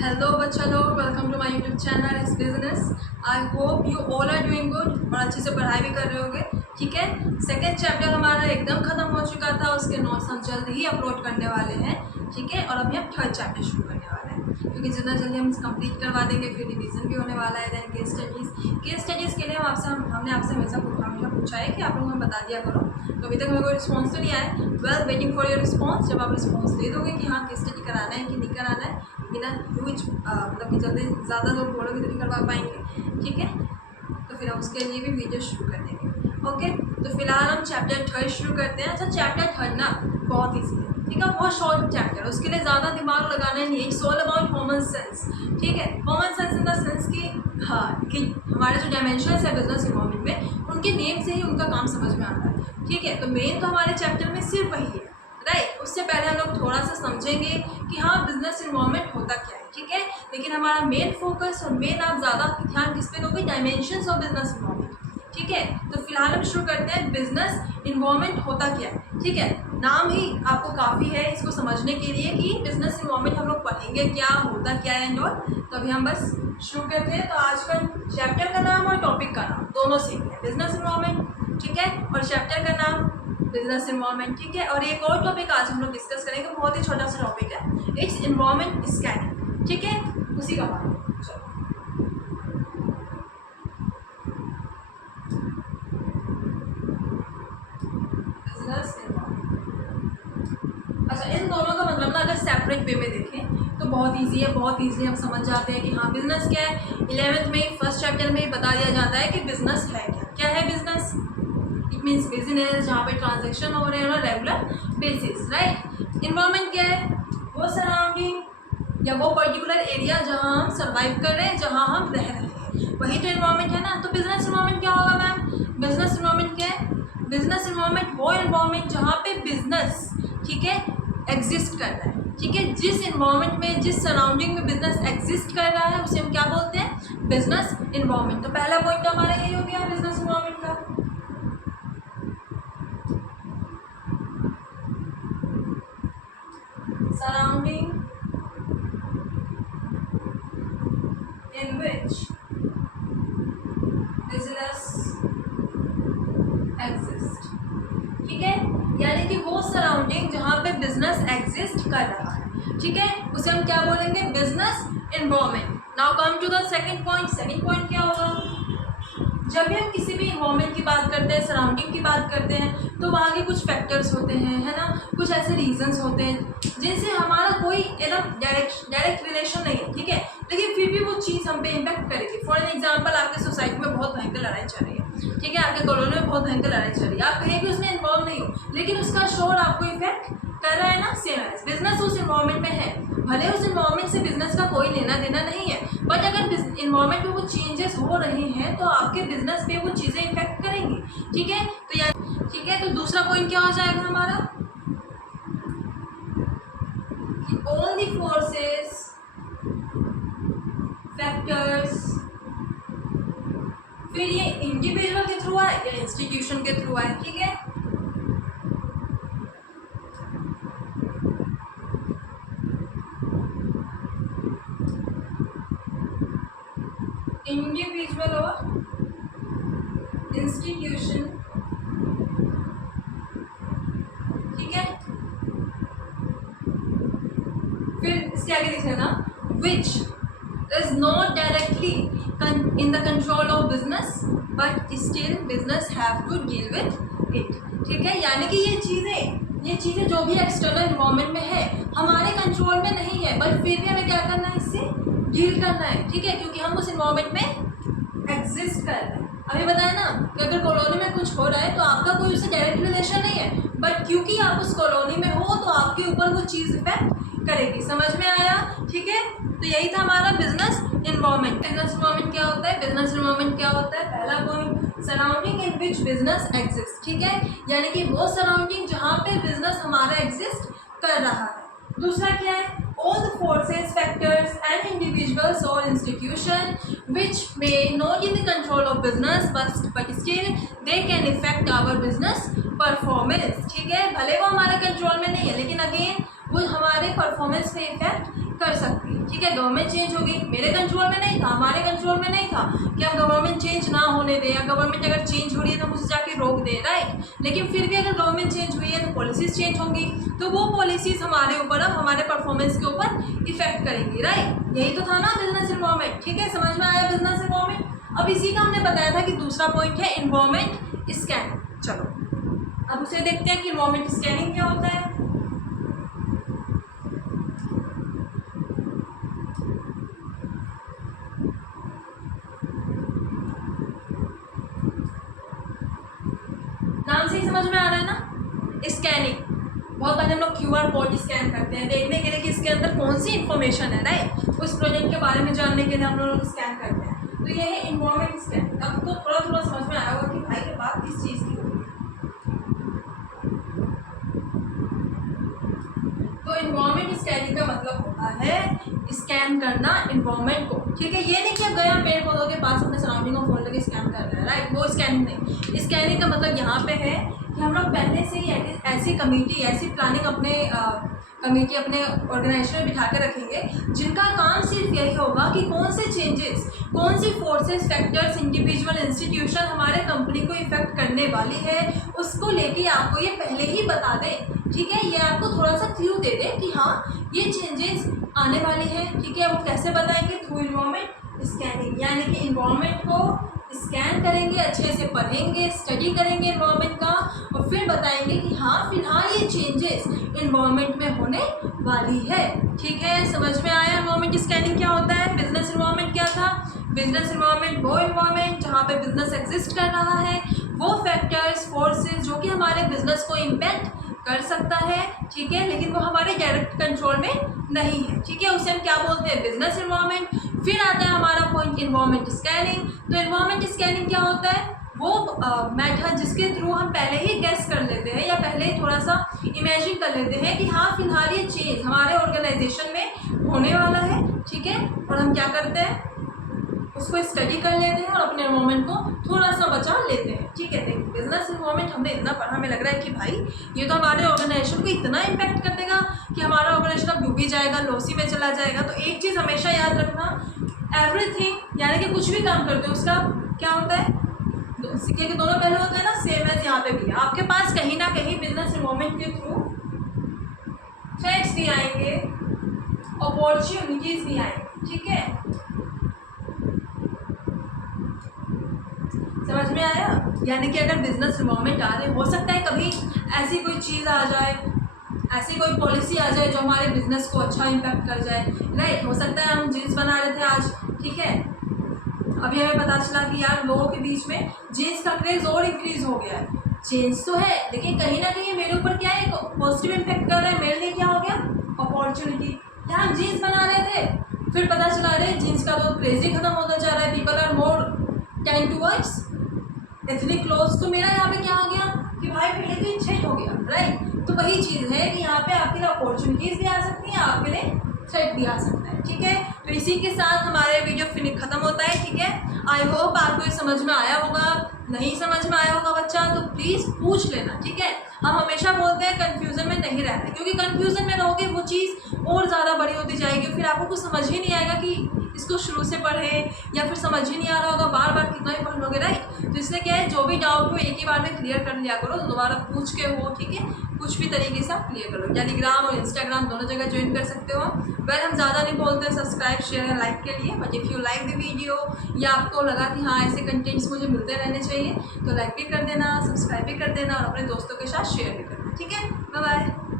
Hello बच्चा लोग, welcome to my YouTube channel it's business. I hope you all are doing good और अच्छे से पढ़ाई भी कर रहे होगे। ठीक है, सेकंड चैप्टर हमारा एकदम ख़त्म हो चुका था, उसके नोट्स हम जल्द ही अपलोड करने वाले हैं। ठीक है, और अभी हम थर्ड चैप्टर शुरू करने वाले हैं, क्योंकि जितना जल्दी हम कंप्लीट करवा देंगे फिर रिवीजन भी होने वाला है। देन केस स्टडीज़ के लिए हमने आपसे हमेशा पूछा है कि आप लोग हमें बता दिया करो, तो अभी तक मेरे को रिस्पॉन्स तो नहीं आया। Well, waiting for your response. जब आप रिस्पॉन्स दे दोगे कि हाँ केस स्टडी कराना है कि नहीं कराना है, बिना ह्यूज मतलब कि जल्दी ज़्यादा लोग बोलोगे तो नहीं करवा पाएंगे। ठीक है, तो फिर हम उसके लिए भी वीडियो शुरू कर देंगे। ओके, तो फिलहाल हम चैप्टर थर्ड शुरू करते हैं। अच्छा, चैप्टर थर्ड ना बहुत ईजी है, ठीक है, बहुत शॉर्ट चैप्टर है, उसके लिए ज़्यादा दिमाग लगाना नहीं है। It's all about common sense. ठीक है, common sense in the sense कि हाँ कि हमारे जो डायमेंशंस है बिजनेस इन्वायरमेंट में, उनके नेम से ही उनका काम समझ में आता है। ठीक है, तो मेन तो हमारे चैप्टर में सिर्फ वही है, राइट। उससे पहले हम लोग थोड़ा सा समझेंगे कि हाँ बिजनेस इन्वायरमेंट होता क्या है। ठीक है, लेकिन हमारा मेन फोकस और मेन आप ज़्यादा ध्यान किस पे दोगे, डायमेंशंस ऑफ बिजनेस इन्वायरमेंट। ठीक है, तो फिलहाल हम शुरू करते हैं, बिजनेस इन्वायरमेंट होता क्या है। ठीक है, नाम ही आपको काफ़ी है इसको समझने के लिए कि बिजनेस इन्वायरमेंट हम लोग पढ़ेंगे क्या होता क्या है एंड ऑल। तो अभी हम बस शुरू करते हैं। तो आज का चैप्टर का नाम और टॉपिक का नाम दोनों सेम है, बिजनेस इन्वायरमेंट। ठीक है, और चैप्टर का नाम बिजनेस इन्वायरमेंट। ठीक है, और एक और टॉपिक आज हम लोग डिस्कस करेंगे, बहुत ही छोटा सा टॉपिक है, इट्स इन्वायरमेंट स्कैनिंग। ठीक है, उसी का बात। चलो, बिजनेस इन्वायरमेंट। अच्छा, इन दोनों का मतलब ना अगर सेपरेट वे में देखें तो बहुत इजी है, बहुत ईजी हम समझ जाते हैं कि हाँ बिजनेस क्या है। 11th में फर्स्ट चैप्टर में ही बता दिया जाता है कि बिजनेस है क्या। क्या है बिजनेस? इट मीन्स बिजनेस जहाँ पे ट्रांजेक्शन हो रहे हैं रेगुलर बेसिस, राइट। इन्वायरमेंट क्या है? वो सराउंडिंग या वो पर्टिकुलर एरिया जहाँ हम सर्वाइव कर रहे हैं, जहाँ हम रह रहे हैं, वही तो इन्वायरमेंट है ना। तो बिजनेस इन्वायरमेंट क्या होगा मैम? बिजनेस इन्वायरमेंट क्या है? बिजनेस इन्वायरमेंट वो इन्वायरमेंट जहाँ पे बिजनेस, ठीक है, एग्जिस्ट कर रहा है। ठीक है, जिस इन्वायरमेंट में, जिस सराउंडिंग में बिजनेस एग्जिस्ट कर रहा है उसे हम क्या बोलते हैं? Business environment. तो पहला पॉइंट तो हमारा यही हो गया बिजनेस इन्वायरमेंट का। surrounding in which business exist। ठीक है, यानी कि वो सराउंडिंग जहाँ पे बिजनेस एग्जिस्ट कर रहा है, ठीक है, उसे हम क्या बोलेंगे? Business environment. Now come to the second point. Second point क्या होगा? जब भी हम किसी भी इन्वायरमेंट की बात करते हैं, सराउंडिंग की बात करते हैं, तो वहाँ के कुछ फैक्टर्स होते हैं, है ना, कुछ ऐसे रीजंस होते हैं जिनसे हमारा कोई एकदम डायरेक्ट रिलेशन नहीं है। ठीक है, लेकिन फिर भी वो चीज़ हम पे इम्पैक्ट करेगी। फॉर एग्जांपल, आपके सोसाइटी में बहुत भयंकर लड़ाई चल रही है, ठीक है, आपके कॉलोनी में बहुत भयंकर लड़ाई चल रही है, आप कहीं भी उसमें इन्वॉल्व नहीं हो, लेकिन उसका शोर आपको इफेक्ट कर रहा है ना। सेम एज बिजनेस उस इन्वायरमेंट में है, भले उस इन्वायरमेंट से बिजनेस का कोई लेना देना नहीं है, बट अगर इन्वायरमेंट में वो चेंजेस हो रहे हैं तो आपके बिजनेस पे वो चीज़ें इफेक्ट करेंगी। ठीक है, तो यार ठीक है, तो दूसरा पॉइंट क्या हो जाएगा हमारा? ऑल द फोर्सेस, फैक्टर्स, फिर ये इंडिविजुअल के थ्रू आए या इंस्टीट्यूशन के थ्रू आए। ठीक है, इंडिविजुअल और इंस्टीट्यूशन। ठीक है, फिर इसके आगे लिखे ना, which is not directly in the control of business but still business have to deal with it. ठीक है, यानी कि ये चीज़ें जो भी एक्सटर्नल इन्वायरमेंट में है हमारे कंट्रोल में नहीं है, बट फिर भी हमें क्या करना है? इससे डील करना है। ठीक है, क्योंकि हम उस इन्वायरमेंट में एग्जिस्ट कर रहे हैं। अभी बताया ना कि अगर कॉलोनी में कुछ हो रहा है तो आपका कोई उससे डायरेक्ट रिलेशन नहीं है, बट क्योंकि आप उस कॉलोनी में हो तो आपके ऊपर वो चीज़ इफेक्ट करेगी। समझ में आया? ठीक है, तो यही था हमारा बिजनेस इन्वायरमेंट। बिजनेस इन्वायरमेंट क्या होता है? बिजनेस इन्वायरमेंट क्या होता है? पहला point, surrounding in which business exist. ठीक है, यानी कि वो सराउंडिंग जहाँ पे बिजनेस हमारा एग्जिस्ट कर रहा है। दूसरा क्या है? all the forces, factors and individuals or institution which may not in the control of business but still they can affect our business performance। ठीक है, भले वो हमारे कंट्रोल में नहीं है लेकिन अगेन वो हमारे परफॉर्मेंस पे इफेक्ट कर सकती है। ठीक है। गवर्नमेंट चेंज हो गई, मेरे कंट्रोल में नहीं था, हमारे कंट्रोल में नहीं था कि हम गवर्नमेंट चेंज ना होने दें, या गवर्नमेंट अगर चेंज हो रही है तो हम उसे जाके रोक दें, राइट। लेकिन फिर भी अगर गवर्नमेंट चेंज हुई है तो पॉलिसीज़ चेंज होंगी, तो वो पॉलिसीज़ हमारे ऊपर, अब हमारे परफॉर्मेंस के ऊपर इफेक्ट करेंगी, राइट। यही तो था ना बिजनेस इन्वायरमेंट, ठीक है। समझ में आया बिजनेस इन्वायरमेंट। अब इसी का हमने बताया था कि दूसरा पॉइंट है इन्वायरमेंट स्कैनिंग। चलो अब उसे देखते हैं कि इन्वायरमेंट स्कैनिंग क्या होता है। नाम से ही समझ में आ रहा है ना, स्कैनिंग। बहुत बार हम लोग QR कोड स्कैन करते हैं देखने के लिए कि इसके अंदर कौन सी इन्फॉर्मेशन है, राइट। उस प्रोजेक्ट के बारे में जानने के लिए हम लोग स्कैन करते हैं। तो ये है इन्वायरमेंट स्कैनिंग। अब तो थोड़ा थोड़ा समझ में आया होगा कि भाई ये बात किस चीज़ की होगी। तो इन्वायरमेंट स्कैनिंग का मतलब होता है स्कैन करना इन्वायरमेंट को, ठीक है। ये नहीं कि अब गया पेड़ पौधों के पास अपने सराउंडिंग को फोल्ड करके स्कैन कर रहे हैं, राइट, वो स्कैनिंग नहीं। स्कैनिंग का मतलब यहाँ पे है कि हम लोग पहले से ही ऐसी कमेटी, ऐसी प्लानिंग अपने कमेटी अपने ऑर्गेनाइजेशन में बिठा के रखेंगे जिनका काम सिर्फ यही होगा कि कौन से चेंजेस, कौन सी फोर्सेस, फैक्टर्स, इंडिविजुअल, इंस्टीट्यूशन हमारे कंपनी को इफेक्ट करने वाली है, उसको लेके आपको ये पहले ही बता दें, ठीक है। ये आपको थोड़ा सा क्लू दे दे कि हाँ ये चेंजेस आने वाली है, ठीक है। वो कैसे बताएंगे? थ्रू इन्वायरमेंट स्कैनिंग, यानी कि इन्वायरमेंट को स्कैन करेंगे, अच्छे से पढ़ेंगे, स्टडी करेंगे इन्वायरमेंट का, और फिर बताएंगे कि हाँ फिलहाल ये चेंजेस इन्वायरमेंट में होने वाली है, ठीक है। समझ में आया इन्वायरमेंट स्कैनिंग क्या होता है। बिजनेस इन्वायरमेंट क्या था? बिजनेस इन्वायरमेंट वो इन्वायरमेंट जहाँ पे बिजनेस एग्जिस्ट कर रहा है, वो फैक्टर्स, फोर्सेस जो कि हमारे बिजनेस को इम्पैक्ट कर सकता है, ठीक है, लेकिन वो हमारे डायरेक्ट कंट्रोल में नहीं है, ठीक है। उसे हम क्या बोलते हैं? Business environment. फिर आता है हमारा पॉइंट इन्वायरमेंट स्कैनिंग। तो इन्वायरमेंट स्कैनिंग क्या होता है? वो मेथड जिसके थ्रू हम पहले ही गेस कर लेते हैं या पहले ही थोड़ा सा इमेजिन कर लेते हैं कि हाँ फिलहाल ये चेंज हमारे ऑर्गेनाइजेशन में होने वाला है, ठीक है। और हम क्या करते हैं? उसको स्टडी कर लेते हैं और अपने इन्वायरमेंट को थोड़ा सा बचा लेते हैं, ठीक है। देखिए बिजनेस इन्वायरमेंट हमने इतना पढ़ा, हमें लग रहा है कि भाई ये तो हमारे ऑर्गेनाइजेशन को इतना इम्पैक्ट कर देगा कि हमारा ऑर्गेनाइजेशन अब डूबी जाएगा, लॉसी में चला जाएगा। तो एक चीज़ हमेशा याद रखना, एवरीथिंग यानी कि कुछ भी काम करते हो उसका क्या होता है? सिक्के के दोनों पहलू होते हैं ना, सेम एज यहाँ पे भी आपके पास कहीं ना कहीं बिजनेस इन्वायरमेंट के थ्रू थ्रेट्स भी आएंगे, अपॉर्चुनिटीज भी आएंगे, ठीक है। समझ में आया? यानी कि अगर बिजनेस इन्वायरमेंट आ रहे, हो सकता है कभी ऐसी कोई चीज़ आ जाए, ऐसी कोई पॉलिसी आ जाए जो हमारे बिजनेस को अच्छा इम्पैक्ट कर जाए, राइट। हो सकता है हम जीन्स बना रहे थे आज, ठीक है, अभी हमें पता चला कि यार लोगों के बीच में जीन्स का क्रेज और इंक्रीज हो गया है। चेंज तो है लेकिन कहीं ना कहीं मेरे ऊपर क्या है, पॉजिटिव इम्पैक्ट कर रहा है, मेरे लिए क्या हो गया? अपॉर्चुनिटी। क्या हम जीन्स बना रहे थे, फिर पता चला रहे जीन्स का तो क्रेज ही खत्म होता जा रहा है, people are more tend towards ethnic clothes. तो मेरा यहाँ पे क्या हो गया कि भाई पहले तो चेंज हो गया, राइट। तो वही चीज़ है कि यहाँ पे आपके लिए अपॉर्चुनिटीज़ भी आ सकती हैं, आपके लिए थ्रेट भी आ सकता है, ठीक है। तो इसी के साथ हमारे वीडियो खत्म होता है, ठीक है। आई होप आपको ये समझ में आया होगा। नहीं समझ में आया होगा बच्चा तो प्लीज़ पूछ लेना, ठीक है। हम हमेशा बोलते हैं कन्फ्यूज़न में नहीं रहना, क्योंकि कन्फ्यूज़न में रहोगे वो चीज़ और ज़्यादा बड़ी होती जाएगी, फिर आपको कुछ समझ ही नहीं आएगा कि इसको शुरू से पढ़े, या फिर समझ ही नहीं आ रहा होगा, बार बार कितना ही पढ़ लोगे, राइट। तो इसलिए क्या है, जो भी डाउट हो एक ही बार में क्लियर कर लिया करो, दोबारा पूछ के हो, ठीक है। कुछ भी तरीके से आप क्लियर करो। टेलीग्राम और इंस्टाग्राम दोनों जगह ज्वाइन कर सकते हो। वेल हम ज़्यादा नहीं बोलते हैं सब्सक्राइब, शेयर एंड लाइक के लिए, but if you like the video या आपको लगा कि हाँ ऐसे कंटेंट्स मुझे मिलते रहने चाहिए तो लाइक भी कर देना, सब्सक्राइब भी कर देना और अपने दोस्तों के साथ शेयर भी करना, ठीक है। Bye bye.